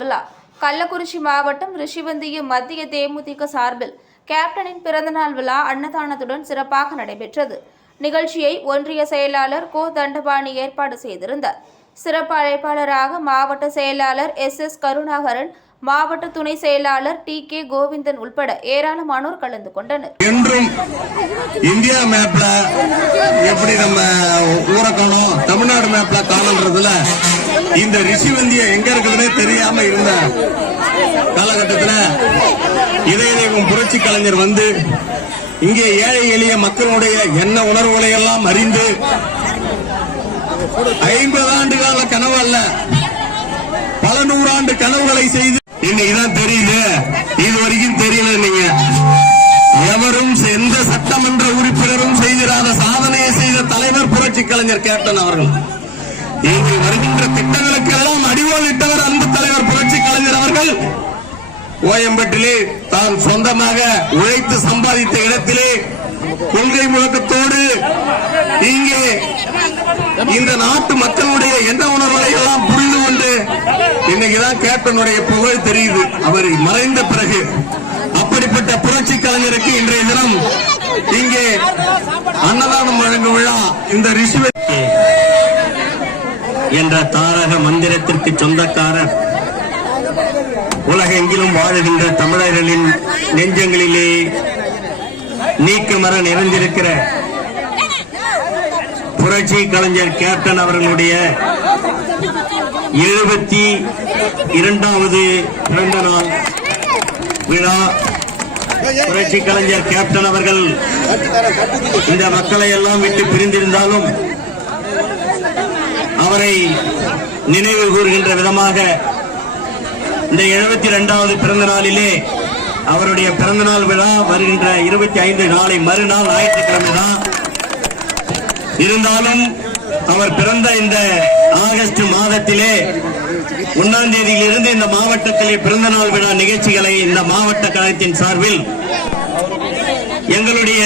விழா. கள்ளக்குறிச்சி மாவட்டம் ரிஷிவந்திய மத்திய தேமுதிக சார்பில் கேப்டனின் பிறந்தநாள் விழா அன்னதானத்துடன் சிறப்பாக நடைபெற்றது. நிகழ்ச்சியை ஒன்றிய செயலாளர் கோ. தண்டபாணி ஏற்பாடு செய்திருந்தார். சிறப்பு அழைப்பாளராக மாவட்ட செயலாளர் எஸ். எஸ். கருணாகரன் மாவட்ட துணை செயலாளர் டி. கே. கோவிந்தன் உள்பட ஏராளமானோர் கலந்து கொண்டனர். என்றும் இந்தியா மேப்ல எப்படி நம்ம ஊரை காணும் தமிழ்நாடு மேப்ல காணுன்றதுல இந்த ரிஷிவந்திய எங்க இருக்குதுன்னே தெரியாம இருந்த காலகட்டத்துல இதய தெய்வம் புரட்சி கலைஞர் வந்து இங்கே ஏழை எளிய மக்களுடைய என்ன உணர்வுகளை எல்லாம் அறிந்து ஐம்பது ஆண்டு கால கனவு அல்ல பல நூறாண்டு கனவுகளை செய்து இன்னைக்குதான் தெரியுது. இது வரைக்கும் தெரியல நீங்க. எவரும் எந்த சட்டமன்ற உறுப்பினரும் செய்திராத சாதனையை செய்த தலைவர் புரட்சி கலைஞர் கேப்டன் அவர்கள். இங்கு வருகின்ற திட்டங்களுக்கு எல்லாம் அடிவோலிட்டவர் அன்பு தலைவர் புரட்சி கலைஞர் அவர்கள். கோயம்பேட்டிலே தான் சொந்தமாக உழைத்து சம்பாதித்த இடத்திலே கொள்கை முழக்கத்தோடு இங்கே இந்த நாட்டு மக்களுடைய எந்த உணர்வுகளை எல்லாம் புரிந்து கொண்டு இன்னைக்குதான் கேப்டனுடைய புகழ் தெரியுது. அவர் மறைந்த பிறகு அப்படிப்பட்ட புரட்சி கலைஞருக்கு இன்றைய தினம் இங்கே அன்னதானம் வழங்கும் விழா இந்த ரிஷிவ என்ற தாரக மந்திரத்திற்கு சொந்தக்காரர். உலகெங்கிலும் வாழுகின்ற தமிழர்களின் நெஞ்சங்களிலே நீக்கமர நிறைந்திருக்கிற புரட்சி கலைஞர் கேப்டன் அவர்களுடைய எழுபத்தி இரண்டாவது பிறந்த நாள் விழா. புரட்சி கலைஞர் கேப்டன் அவர்கள் இந்த மக்களை எல்லாம் விட்டு பிரிந்திருந்தாலும் அவரை நினைவு கூறுகின்ற விதமாக இந்த எழுபத்தி இரண்டாவது பிறந்த நாளிலே அவருடைய பிறந்த நாள் விழா வருகின்ற இருபத்தி ஐந்து நாளை மறுநாள் ஞாயிற்றுக்கிழமை தான். இருந்தாலும் அவர் பிறந்த இந்த ஆகஸ்ட் மாதத்திலே ஒன்னாம் தேதியிலிருந்து இந்த மாவட்டத்திலே பிறந்த நாள் விழா நிகழ்ச்சிகளை இந்த மாவட்ட கழகத்தின் சார்பில் எங்களுடைய